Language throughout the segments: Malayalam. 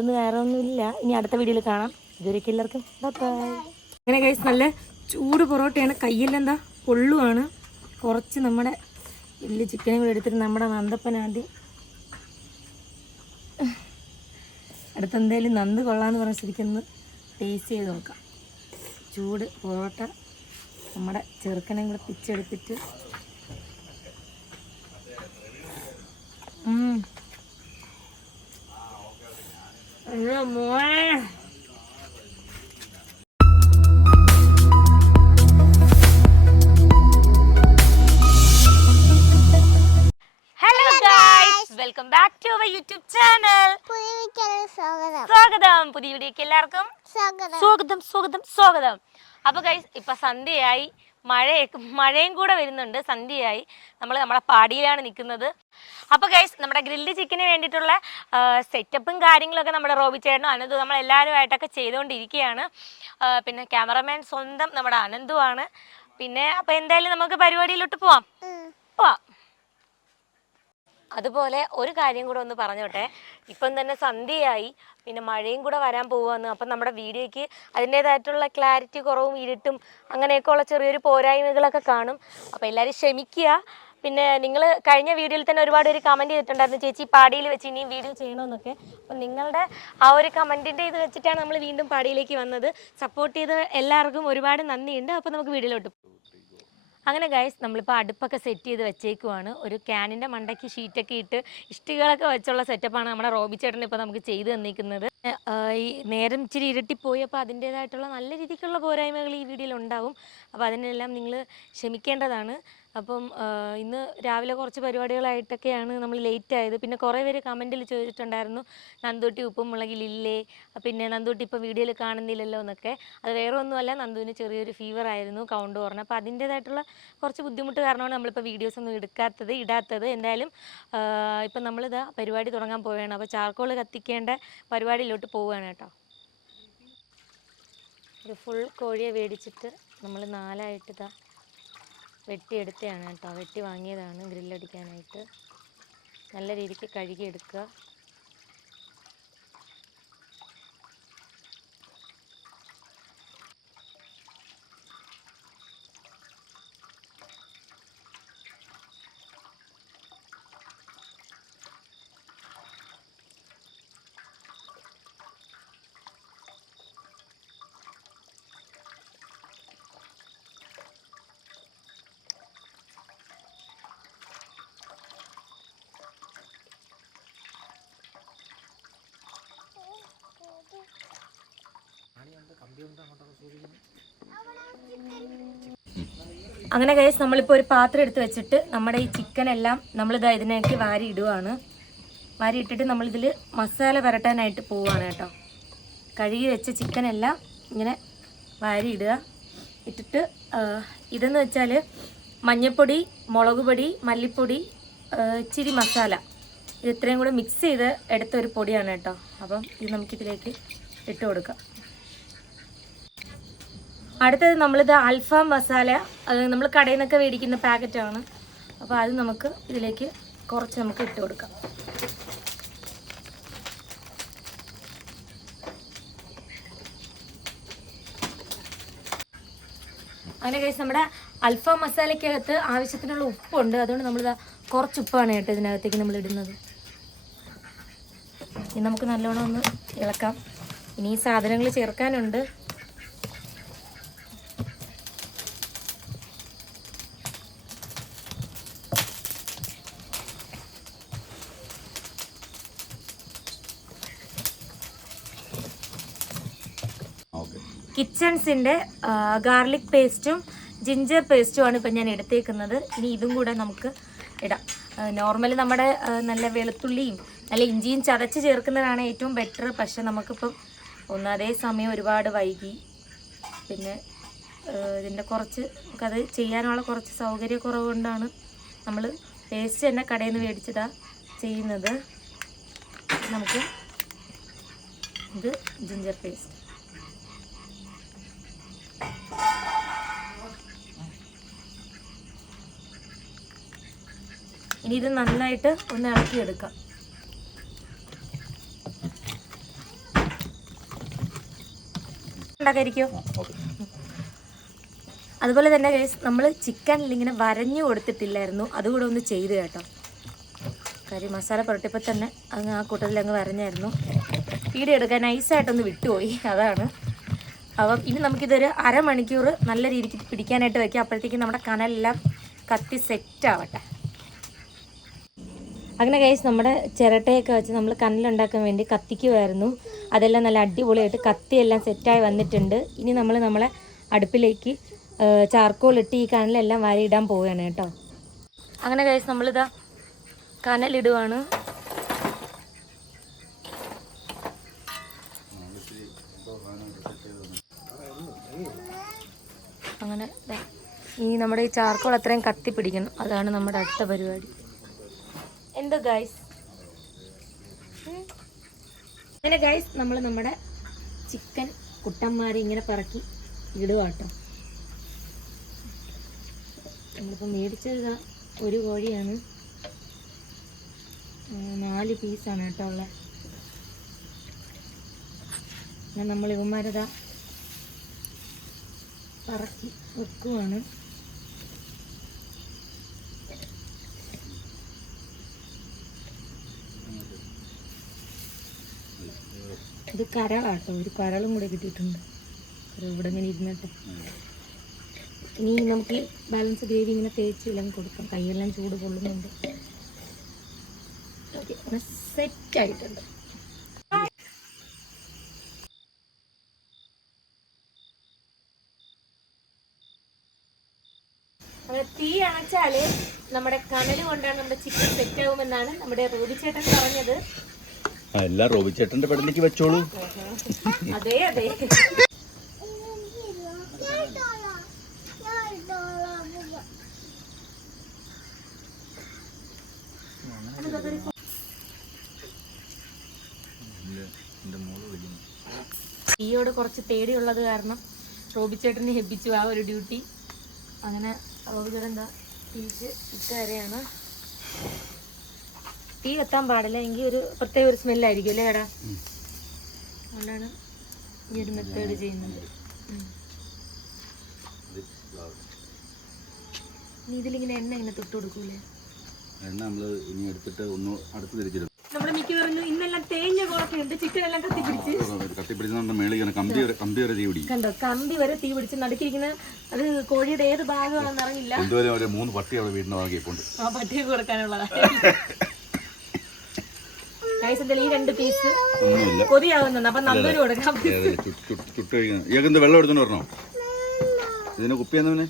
ഒന്നും വേറെ ഒന്നുമില്ല. ഇനി അടുത്ത വീഡിയോയിൽ കാണാം. ഇതുവരെയൊക്കെ എല്ലാവർക്കും ബൈ. അങ്ങനെ ഗൈസ് നല്ല ചൂട് പൊറോട്ടയാണ്. കയ്യിലെന്താ പൊള്ളുവാണ്. കുറച്ച് നമ്മുടെ വലിയ ചിക്കനും കൂടെ എടുത്തിട്ട് നമ്മുടെ നന്ദപ്പനാദ്യം അടുത്തെന്തായാലും നന്ദ് കൊള്ളാന്ന് പറഞ്ഞ ശരിക്കൊന്ന് ടേസ്റ്റ് ചെയ്ത് നോക്കാം. ചൂട് പൊറോട്ട നമ്മുടെ ചെറുക്കനെ കൂടെ പിച്ചെടുത്തിട്ട് മോനെ welcome back to our YouTube channel. സ്വാഗതം. പുതിയ വീഡിയോക്ക് എല്ലാവർക്കും സ്വാഗതം. അപ്പോൾ ഗൈസ് ഇപ്പൊ സന്ധ്യയായി, മഴയും കൂടെ വരുന്നുണ്ട്. സന്ധ്യയായി, നമ്മുടെ പാടിയിലാണ് നിൽക്കുന്നത്. അപ്പോൾ ഗൈസ് നമ്മുടെ ഗ്രിൽഡ് ചിക്കന് വേണ്ടിയിട്ടുള്ള സെറ്റപ്പും കാര്യങ്ങളൊക്കെ നമ്മുടെ റോബി ചേട്ടനും അനന്തു നമ്മളെല്ലാവരുമായിട്ടൊക്കെ ചെയ്തുകൊണ്ടിരിക്കുകയാണ്. പിന്നെ ക്യാമറമാൻ സ്വന്തം നമ്മുടെ അനന്തുവാണ്. പിന്നെ അപ്പോൾ എന്തായാലും നമുക്ക് പരിപാടിയിലോട്ട് പോവാം. അതുപോലെ ഒരു കാര്യം കൂടെ ഒന്ന് പറഞ്ഞോട്ടെ. ഇപ്പം തന്നെ സന്ധ്യയായി, പിന്നെ മഴയും കൂടെ വരാൻ പോവുകയെന്ന്. അപ്പം നമ്മുടെ വീഡിയോയ്ക്ക് അതിൻ്റേതായിട്ടുള്ള ക്ലാരിറ്റി കുറവും ഇരുട്ടും അങ്ങനെയൊക്കെ ഉള്ള ചെറിയൊരു പോരായ്മകളൊക്കെ കാണും. അപ്പോൾ എല്ലാവരും ക്ഷമിക്കുക. പിന്നെ നിങ്ങൾ കഴിഞ്ഞ വീഡിയോയിൽ തന്നെ ഒരുപാട് പേര് കമൻറ്റ് ചെയ്തിട്ടുണ്ടായിരുന്നു, ചേച്ചി പാടിയിൽ വെച്ച് ഇനിയും വീഡിയോ ചെയ്യണമെന്നൊക്കെ. അപ്പം നിങ്ങളുടെ ആ ഒരു കമൻറ്റിൻ്റെ ഇത് വെച്ചിട്ടാണ് നമ്മൾ വീണ്ടും പാടിയിലേക്ക് വന്നത്. സപ്പോർട്ട് ചെയ്ത് എല്ലാവർക്കും ഒരുപാട് നന്ദിയുണ്ട്. അപ്പോൾ നമുക്ക് വീഡിയോയിലോട്ട്. അങ്ങനെ ഗൈസ് നമ്മളിപ്പോൾ അടുപ്പൊക്കെ സെറ്റ് ചെയ്ത് വെച്ചേക്കുവാണ്. ഒരു ക്യാനിൻ്റെ മണ്ടയ്ക്ക് ഷീറ്റൊക്കെ ഇട്ട് ഇഷ്ടികളൊക്കെ വെച്ചുള്ള സെറ്റപ്പാണ് നമ്മുടെ റോബി ചേട്ടൻ ഇപ്പോൾ നമുക്ക് ചെയ്ത് തന്നിരിക്കുന്നത്. ഈ നേരം ഇച്ചിരി ഇരുട്ടിപ്പോയി, അപ്പോൾ അതിൻ്റേതായിട്ടുള്ള നല്ല രീതിക്കുള്ള പോരായ്മകൾ ഈ വീഡിയോയിൽ ഉണ്ടാവും. അപ്പോൾ അതിനെല്ലാം നിങ്ങൾ ക്ഷമിക്കേണ്ടതാണ്. അപ്പം ഇന്ന് രാവിലെ കുറച്ച് പരിപാടികളായിട്ടൊക്കെയാണ് നമ്മൾ ലേറ്റ് ആയത്. പിന്നെ കുറേ പേര് കമൻറ്റിൽ ചോദിച്ചിട്ടുണ്ടായിരുന്നു, നന്ദൂട്ടി ഉപ്പും മുളകിലില്ലേ, പിന്നെ നന്ദൂട്ടി ഇപ്പോൾ വീഡിയോയിൽ കാണുന്നില്ലല്ലോ എന്നൊക്കെ. അത് വേറെ ഒന്നുമല്ല, നന്ദുവിന് ചെറിയൊരു ഫീവർ ആയിരുന്നു, കൗണ്ട് കുറഞ്ഞു. അപ്പോൾ അതിൻ്റേതായിട്ടുള്ള കുറച്ച് ബുദ്ധിമുട്ട് കാരണമാണ് നമ്മളിപ്പോൾ വീഡിയോസ് ഒന്നും ഇടാത്തത്. എന്തായാലും ഇപ്പം നമ്മളിതാ പരിപാടി തുടങ്ങാൻ പോവുകയാണ്. അപ്പോൾ ചാർക്കോൾ കത്തിക്കേണ്ട പരിപാടിയിലോട്ട് പോവുകയാണ് കേട്ടോ. ഒരു ഫുൾ കോഴിയെ മേടിച്ചിട്ട് നമ്മൾ 4ആയിട്ട് ഇതാ വെട്ടിയെടുത്തതാണ് കേട്ടോ. വെട്ടി വാങ്ങിയതാണ് ഗ്രില്ലടിക്കാനായിട്ട്. നല്ല രീതിക്ക് കഴുകിയെടുക്കുക. അങ്ങനെ ഗൈസ് നമ്മളിപ്പോൾ ഒരു പാത്രം എടുത്ത് വെച്ചിട്ട് നമ്മുടെ ഈ ചിക്കനെല്ലാം നമ്മളിതാ ഇതിനേക്ക് വാരി ഇടുവാണ്. വാരി ഇട്ടിട്ട് നമ്മളിതിൽ മസാല പുരട്ടാനായിട്ട് പോവുകയാണ് കേട്ടോ. കഴുകി വെച്ച ചിക്കനെല്ലാം ഇങ്ങനെ വാരി ഇടുക. ഇട്ടിട്ട് ഇതെന്ന് വെച്ചാൽ മഞ്ഞൾപ്പൊടി, മുളക് പൊടി, മല്ലിപ്പൊടി, ഇച്ചിരി മസാല, ഇത് ഇത്രയും കൂടെ മിക്സ് ചെയ്ത് എടുത്ത ഒരു പൊടിയാണ് കേട്ടോ. അപ്പം ഇത് നമുക്കിതിലേക്ക് ഇട്ട് കൊടുക്കാം. അടുത്തത് നമ്മളിത് അൽഫാം മസാല, അത് നമ്മൾ കടയിൽ നിന്നൊക്കെ മേടിക്കുന്ന പാക്കറ്റാണ്. അപ്പോൾ അത് നമുക്ക് ഇതിലേക്ക് കുറച്ച് നമുക്ക് ഇട്ട് കൊടുക്കാം. അങ്ങനെ കഴിച്ച് നമ്മുടെ അൽഫാം മസാലയ്ക്കകത്ത് ആവശ്യത്തിനുള്ള ഉപ്പുണ്ട്. അതുകൊണ്ട് നമ്മളിത് കുറച്ച് ഉപ്പാണ് കേട്ടോ ഇതിനകത്തേക്ക് നമ്മൾ ഇടുന്നത്. ഇനി നമുക്ക് നല്ലോണം ഒന്ന് ഇളക്കാം. ഇനി ഈ സാധനങ്ങൾ ചേർക്കാനുണ്ട്. കിച്ചൺസിൻ്റെ ഗാർലിക് പേസ്റ്റും ജിഞ്ചർ പേസ്റ്റുമാണ് ഇപ്പം ഞാൻ എടുത്തേക്കുന്നത്. ഇനി ഇതും കൂടെ നമുക്ക് ഇടാം. നോർമലി നമ്മുടെ നല്ല വെളുത്തുള്ളിയും നല്ല ഇഞ്ചിയും ചതച്ച് ചേർക്കുന്നതാണ് ഏറ്റവും ബെറ്റർ. പക്ഷെ നമുക്കിപ്പം അതേ സമയം ഒരുപാട് വൈകി, പിന്നെ ഇതിൻ്റെ കുറച്ച് നമുക്കത് ചെയ്യാനുള്ള കുറച്ച് സൗകര്യക്കുറവ് കൊണ്ടാണ് നമ്മൾ പേസ്റ്റ് തന്നെ കടയിൽ നിന്ന് മേടിച്ചതാണ് ചെയ്യുന്നത്. നമുക്ക് ഇത് ജിഞ്ചർ പേസ്റ്റ് ഇനി ഇത് നന്നായിട്ട് ഒന്ന് ഇളക്കിയെടുക്കാം. ഉണ്ടാക്കാതിരിക്കോ? അതുപോലെ തന്നെ നമ്മൾ ചിക്കനിൽ ഇങ്ങനെ വരഞ്ഞു കൊടുത്തിട്ടില്ലായിരുന്നു, അതുകൂടെ ഒന്ന് ചെയ്ത് കേട്ടോ. കാര്യം മസാല പുരട്ടിയപ്പോൾ തന്നെ അങ്ങ് ആ കൂട്ടത്തിൽ അങ്ങ് വരഞ്ഞായിരുന്നു. വീഡിയോ എടുക്കാൻ നൈസായിട്ടൊന്ന് വിട്ടുപോയി, അതാണ്. അപ്പം ഇനി നമുക്കിതൊരു അരമണിക്കൂർ നല്ല രീതിക്ക് പിടിക്കാനായിട്ട് വയ്ക്കാം. അപ്പോഴത്തേക്കും നമ്മുടെ കനലെല്ലാം കത്തി സെറ്റാവട്ടെ. അങ്ങനെ ഗൈസ് നമ്മുടെ ചിരട്ടയൊക്കെ വെച്ച് നമ്മൾ കനലുണ്ടാക്കാൻ വേണ്ടി കത്തിക്കുമായിരുന്നു. അതെല്ലാം നല്ല അടിപൊളിയായിട്ട് കത്തിയെല്ലാം സെറ്റായി വന്നിട്ടുണ്ട്. ഇനി നമ്മൾ നമ്മളെ അടുപ്പിലേക്ക് ചാർക്കോളിട്ട് ഈ കനലെല്ലാം വാരിയിടാൻ പോവുകയാണ് കേട്ടോ. അങ്ങനെ ഗൈസ് നമ്മളിതാ കനലിടുവാണ്. അങ്ങനെ ഇനി നമ്മുടെ ഈ ചാർക്കോൾ അത്രയും കത്തി പിടിക്കണം, അതാണ് നമ്മുടെ അടുത്ത പരിപാടി. എന്താ ഗൈസ്? അങ്ങനെ ഗൈസ് നമ്മൾ നമ്മുടെ ചിക്കൻ കുട്ടന്മാരെ ഇങ്ങനെ പറക്കി ഇടുക കേട്ടോ. നമ്മളിപ്പോൾ മേടിച്ചത് ഒരു കോഴിയാണ്, 4 പീസാണ് കേട്ടോ ഉള്ളത്. അങ്ങനെ നമ്മൾ ഇവന്മാരതാ പറക്കി വെക്കുവാണ്. ഇത് കരളാട്ടോ, ഒരു കരളും കൂടെ കിട്ടിയിട്ടുണ്ട്. ഇവിടെ ഇങ്ങനെ ഇരുന്നിട്ട് ഇനി നമുക്ക് ബാലൻസ് ഗ്രേവി ഇങ്ങനെ തേച്ചെല്ലാം കൊടുക്കാം. കൈയെല്ലാം ചൂട് കൊള്ളുന്നുണ്ട്. ഓക്കെ, സെറ്റായിട്ടുണ്ട്. അങ്ങനെ തീ അണച്ചാല് നമ്മുടെ കനല് കൊണ്ടാണ് നമ്മുടെ ചിക്കൻ സെറ്റ് ആവുമെന്നാണ് നമ്മുടെ റോബിച്ചേട്ടൻ പറഞ്ഞത്. എല്ലാം റോബിച്ചേട്ടന്റെ പെടലേക്ക് വെച്ചോളൂ. അതെ അതെ. തീയോട് കുറച്ച് പേടിയുള്ളത് കാരണം റോബിച്ചേട്ടനെ ഹെബിച്ചു ആ ഒരു ഡ്യൂട്ടി. അങ്ങനെ റോബിച്ചേട്ടൻ എന്താ തീച്ച് ഇട്ടുകയാണ്. തീ കത്താൻ പാടില്ല, എങ്കിൽ ഒരു പ്രത്യേക ഒരു സ്മെല്ലായിരിക്കും അല്ലേ ചേട്ടാ? അതുകൊണ്ടാണ് ഈ ഒരു മെത്തേഡ് ചെയ്യുന്നത്. നീ ഇതിലിങ്ങനെ എണ്ണ ഇങ്ങനെ തൊട്ട് കൊടുക്കൂലേ? എണ്ണ നമ്മള് ഇനി എടുത്തിട്ട് ഒന്ന് അടുത്ത് തിരിച്ചിടും. നമ്മള് മിക്ക പറഞ്ഞു ഇന്നെല്ലാം തേഞ്ഞ കോളൊക്കെയുണ്ട്, ചിക്കൻ എല്ലാം കത്തിപ്പിടിച്ച് മേളിൽ കമ്പി വരെ തീ പിടിക്കും. കണ്ടോ, കമ്പി വരെ തീ പിടിച്ച് നടുക്കിരിക്കുന്ന അത് കോഴിയുടെ ഏത് ഭാഗമാണെന്ന് അറിയില്ല. എന്തുവരെ 3 പട്ടി അവിടെ വീടിന്റെ ഭാഗിപ്പോണ്ട്. ആ പട്ടിയൊക്കെ കൊടുക്കാനുള്ളതാണ്. ഈ 2 പീസ് കൊതിയാവുന്നുണ്ട്, അപ്പൊ നന്ദൂര് കൊടുക്കാം. ചുട്ട് കഴിക്കണം. ഇയാൾക്ക് വെള്ളം എടുത്തോണ്ട് വരണോ? ഇതിനെ കുപ്പിയെന്നവനെ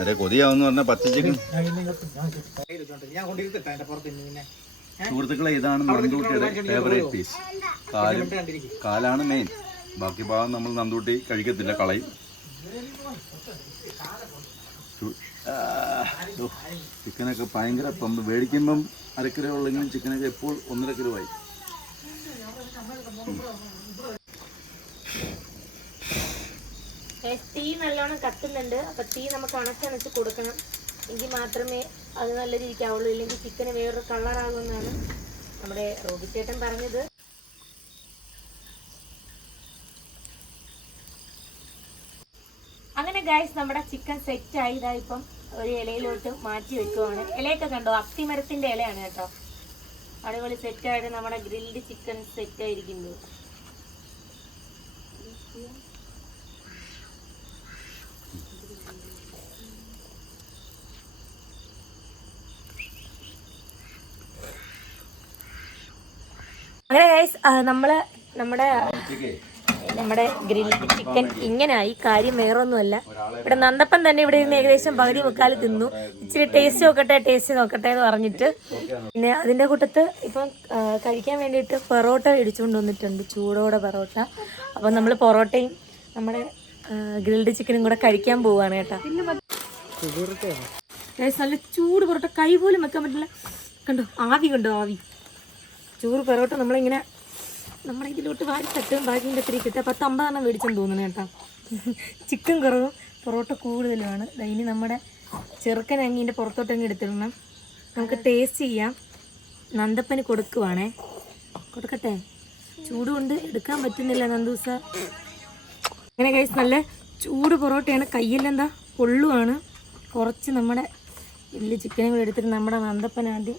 അതെ കൊതിയാവെന്ന് പറഞ്ഞ പച്ചച്ചിക്കൻ. സുഹൃത്തുക്കളെ, ഇതാണ് നന്ദൂട്ടിയുടെ ഫേവറേറ്റ് പീസ്. കാലാണ് മെയിൻ. ബാക്കി ഭാഗം നമ്മൾ നന്ദൂട്ടി കഴിക്കത്തില്ല, കളയും. ചിക്കനൊക്കെ ഭയങ്കര മേടിക്കുമ്പം 1/2 കിലോ ഉള്ളെങ്കിലും ചിക്കനൊക്കെ എപ്പോൾ 1.5 കിലോ ആയി. തീ നല്ലോണം കത്തുന്നുണ്ട്. അപ്പൊ തീ നമുക്ക് അണച്ചണച്ച് കൊടുക്കണം, എങ്കിൽ മാത്രമേ അത് നല്ല രീതിക്കാവുള്ളൂ. ഇല്ലെങ്കിൽ ചിക്കന് വേറൊരു കളറാകുമെന്നാണ് നമ്മുടെ റോബിച്ചേട്ടൻ പറഞ്ഞത്. അങ്ങനെ ഗൈസ് നമ്മുടെ ചിക്കൻ സെറ്റ് ആയി. ഇതാ ഇപ്പം ഒരു ഇലയിലോട്ട് മാറ്റി വെക്കുവാണ്. ഇലയൊക്കെ കണ്ടോ, അത്തിമരത്തിന്റെ ഇലയാണ് കേട്ടോ. അടിപൊളി സെറ്റായിട്ട് നമ്മുടെ ഗ്രിൽഡ് ചിക്കൻ സെറ്റ് ആയിരിക്കുന്നു. അങ്ങനെ ഗൈസ് നമ്മുടെ ഗ്രിൽ ചിക്കൻ ഇങ്ങനെയായി. കാര്യം വേറൊന്നുമല്ല, ഇവിടെ നന്ദപ്പൻ തന്നെ ഇവിടെ ഇരുന്ന് ഏകദേശം പകുതി മുക്കാൽ തിന്നു. ഇച്ചിരി ടേസ്റ്റ് നോക്കട്ടെ എന്ന് പറഞ്ഞിട്ട്. പിന്നെ അതിൻ്റെ കൂട്ടത്ത് ഇപ്പം കഴിക്കാൻ വേണ്ടിയിട്ട് പൊറോട്ട ഇടിച്ചുകൊണ്ട് വന്നിട്ടുണ്ട്, ചൂടോടെ പൊറോട്ട. അപ്പം നമ്മൾ പൊറോട്ടയും നമ്മുടെ ഗ്രിൽഡ് ചിക്കനും കൂടെ കഴിക്കാൻ പോവുകയാണ് കേട്ടോ. നല്ല ചൂട് പൊറോട്ട, കൈ പോലും വെക്കാൻ പറ്റില്ല. കണ്ടോ ആവി, കണ്ടോ ആവി. ചൂട് പൊറോട്ട നമ്മളിങ്ങനെ നമ്മുടെ ഇതിലോട്ട് വാരി തട്ടും. ബാക്കിൻ്റെ ഒത്തിരി കിട്ടുക 10-50 മേടിച്ചെന്ന് തോന്നുന്നു കേട്ടോ. ചിക്കൻ കുറവും പൊറോട്ട കൂടുതലുമാണ്. ഇനി നമ്മുടെ ചെറുക്കനങ്ങി ഇതിൻ്റെ പുറത്തോട്ടങ്ങ് എടുത്തിടണം. നമുക്ക് ടേസ്റ്റ് ചെയ്യാം. നന്ദപ്പന് കൊടുക്കുവാണേ, കൊടുക്കട്ടെ. ചൂട് കൊണ്ട് എടുക്കാൻ പറ്റുന്നില്ല നന്ദൂസ. അങ്ങനെ ഗൈസ് നല്ല ചൂട് പൊറോട്ടയാണ്. കയ്യെല്ലാം എന്താ പൊള്ളുവാണ്. കുറച്ച് നമ്മുടെ വലിയ ചിക്കനും കൂടെ എടുത്തിട്ട് നമ്മുടെ നന്ദപ്പൻ ആദ്യം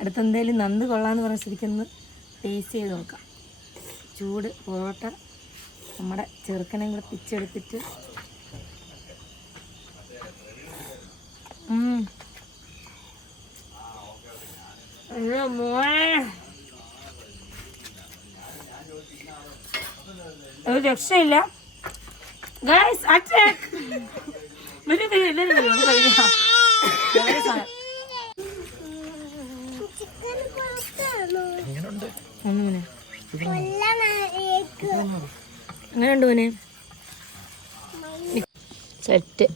അടുത്തെന്തായാലും നന്ദ് കൊള്ളാന്ന് പറഞ്ഞ ശരിക്കൊന്ന് ടേസ്റ്റ് ചെയ്ത് നോക്കാം. ചൂട് പൊറോട്ട നമ്മുടെ ചെറുക്കനെയും കൂടെ പിച്ചെടുത്തിട്ട് ഒരു രക്ഷയില്ല ഗൈസ്. അറ്റാക്ക് അങ്ങനെയുണ്ട് മോനെ സെറ്റ്.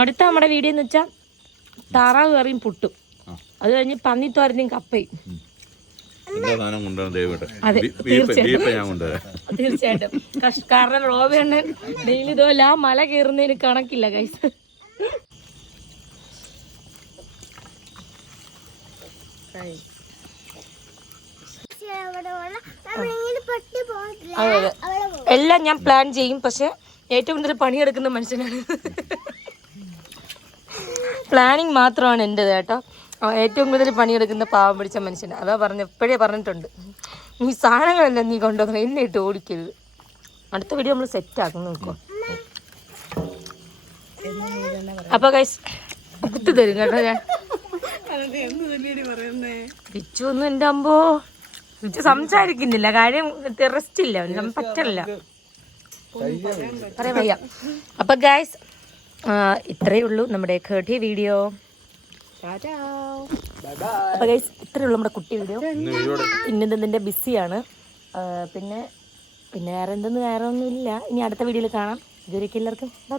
അടുത്ത നമ്മുടെ വീഡിയോ എന്ന് വെച്ചാൽ താറാവ് കറിയും പുട്ടും, അത് കഴിഞ്ഞ് പന്നിത്തോരനും കപ്പയും. അതെ തീർച്ചയായിട്ടും. കാരണം റോബിയണ്ണൻ ഡെയിലി ഇതുപോലെ ആ മല കയറുന്നതിന് കണക്കില്ല ഗൈസ്. അതെ അതെ എല്ലാം ഞാൻ പ്ലാൻ ചെയ്യും, പക്ഷെ ഏറ്റവും കൂടുതൽ പണിയെടുക്കുന്ന മനുഷ്യനാണ്. പ്ലാനിങ് മാത്രമാണ് എൻ്റെത് കേട്ടോ. ഏറ്റവും കൂടുതൽ പണിയെടുക്കുന്ന പാവം പിടിച്ച മനുഷ്യൻ. അതാ എപ്പോഴേ പറഞ്ഞിട്ടുണ്ട്, നീ സാധനങ്ങളെല്ലാം നീ കൊണ്ടുവന്നു എന്നെ ഇട്ട് ഓടിക്കരുത്. അടുത്ത വീഡിയോ നമ്മൾ സെറ്റ് ആക്കും നോക്കോ. അപ്പൊ ഗൈസ് കുത്തി തരും കേട്ടോ ഞാൻ. പിച്ചു ഒന്നും എൻ്റെ അമ്പോ പിച്ചു സംസാരിക്കുന്നില്ല, കാര്യം റെസ്റ്റ് ഇല്ല, പറ്റില്ല പറയാൻ വയ്യ. അപ്പൊ ഗൈസ് ഇത്രയേ ഉള്ളൂ നമ്മുടെ കേട്ടിയ വീഡിയോ. അപ്പൊ ഗൈസ് ഇത്രയേ ഉള്ളൂ നമ്മുടെ കുട്ടി വീഡിയോ. ഇന്നെന്തിൻ്റെ ബിസിയാണ്. പിന്നെ വേറെ ഒന്നും ഇല്ല. ഇനി അടുത്ത വീഡിയോയിൽ കാണാം. ഇതുവരെയ്ക്ക് എല്ലാവർക്കും ബൈ.